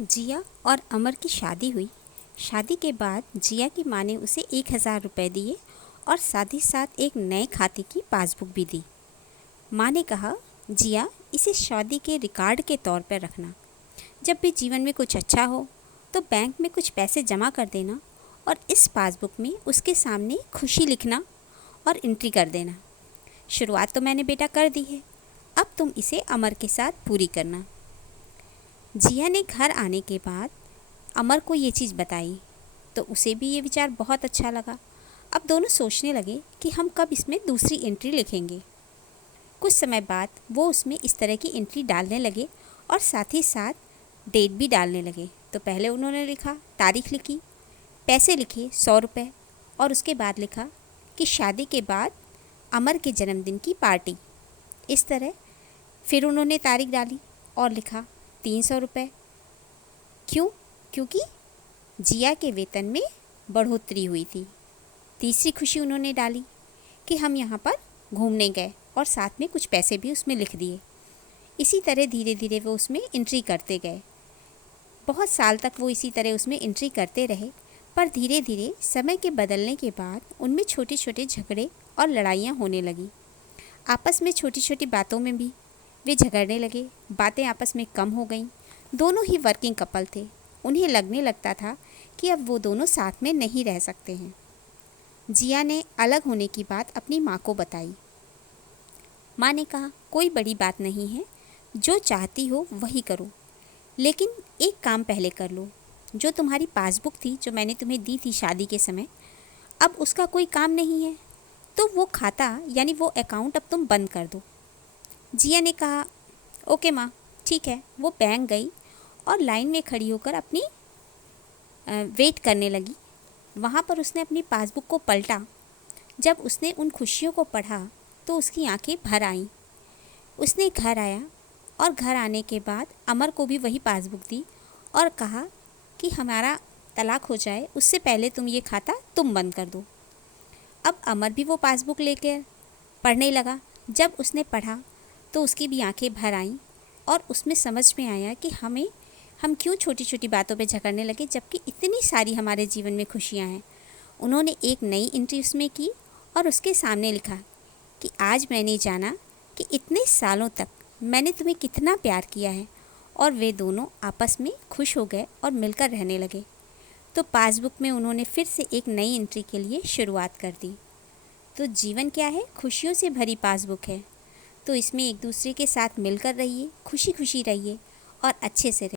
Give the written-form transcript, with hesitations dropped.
जिया और अमर की शादी हुई। शादी के बाद जिया की माँ ने उसे 1,000 रुपये दिए और साथ ही साथ एक नए खाते की पासबुक भी दी। माँ ने कहा, जिया, इसे शादी के रिकॉर्ड के तौर पर रखना। जब भी जीवन में कुछ अच्छा हो तो बैंक में कुछ पैसे जमा कर देना और इस पासबुक में उसके सामने खुशी लिखना और एंट्री कर देना। शुरुआत तो मैंने बेटा कर दी है, अब तुम इसे अमर के साथ पूरी करना। जिया ने घर आने के बाद अमर को ये चीज़ बताई तो उसे भी ये विचार बहुत अच्छा लगा। अब दोनों सोचने लगे कि हम कब इसमें दूसरी एंट्री लिखेंगे। कुछ समय बाद वो उसमें इस तरह की एंट्री डालने लगे और साथ ही साथ डेट भी डालने लगे। तो पहले उन्होंने लिखा, तारीख लिखी, पैसे लिखे 100 रुपये और उसके बाद लिखा कि शादी के बाद अमर के जन्मदिन की पार्टी। इस तरह फिर उन्होंने तारीख डाली और लिखा 300 रुपये। क्यों? क्योंकि जिया के वेतन में बढ़ोतरी हुई थी। तीसरी खुशी उन्होंने डाली कि हम यहाँ पर घूमने गए और साथ में कुछ पैसे भी उसमें लिख दिए। इसी तरह धीरे धीरे वो उसमें एंट्री करते गए। बहुत साल तक वो इसी तरह उसमें एंट्री करते रहे, पर धीरे धीरे समय के बदलने के बाद उनमें छोटे छोटे झगड़े और लड़ाइयाँ होने लगी। आपस में छोटी छोटी बातों में भी वे झगड़ने लगे। बातें आपस में कम हो गईं। दोनों ही वर्किंग कपल थे। उन्हें लगने लगता था कि अब वो दोनों साथ में नहीं रह सकते हैं। जिया ने अलग होने की बात अपनी माँ को बताई। माँ ने कहा, कोई बड़ी बात नहीं है, जो चाहती हो वही करो, लेकिन एक काम पहले कर लो। जो तुम्हारी पासबुक थी, जो मैंने तुम्हें दी थी शादी के समय, अब उसका कोई काम नहीं है, तो वो खाता यानी वो अकाउंट अब तुम बंद कर दो। जिया ने कहा, ओके माँ, ठीक है। वो बैंक गई और लाइन में खड़ी होकर अपनी वेट करने लगी। वहाँ पर उसने अपनी पासबुक को पलटा। जब उसने उन खुशियों को पढ़ा तो उसकी आंखें भर आईं। उसने घर आया और घर आने के बाद अमर को भी वही पासबुक दी और कहा कि हमारा तलाक हो जाए उससे पहले तुम ये खाता तुम बंद कर दो। अब अमर भी वो पासबुक लेकर पढ़ने लगा। जब उसने पढ़ा तो उसकी भी आंखें भर आईं और उसमें समझ में आया कि हम क्यों छोटी छोटी बातों पे झगड़ने लगे, जबकि इतनी सारी हमारे जीवन में खुशियाँ हैं। उन्होंने एक नई एंट्री उसमें की और उसके सामने लिखा कि आज मैंने जाना कि इतने सालों तक मैंने तुम्हें कितना प्यार किया है। और वे दोनों आपस में खुश हो गए और मिलकर रहने लगे। तो पासबुक में उन्होंने फिर से एक नई एंट्री के लिए शुरुआत कर दी। तो जीवन क्या है? खुशियों से भरी पासबुक है। तो इसमें एक दूसरे के साथ मिलकर रहिए, खुशी खुशी रहिए और अच्छे से रहिए।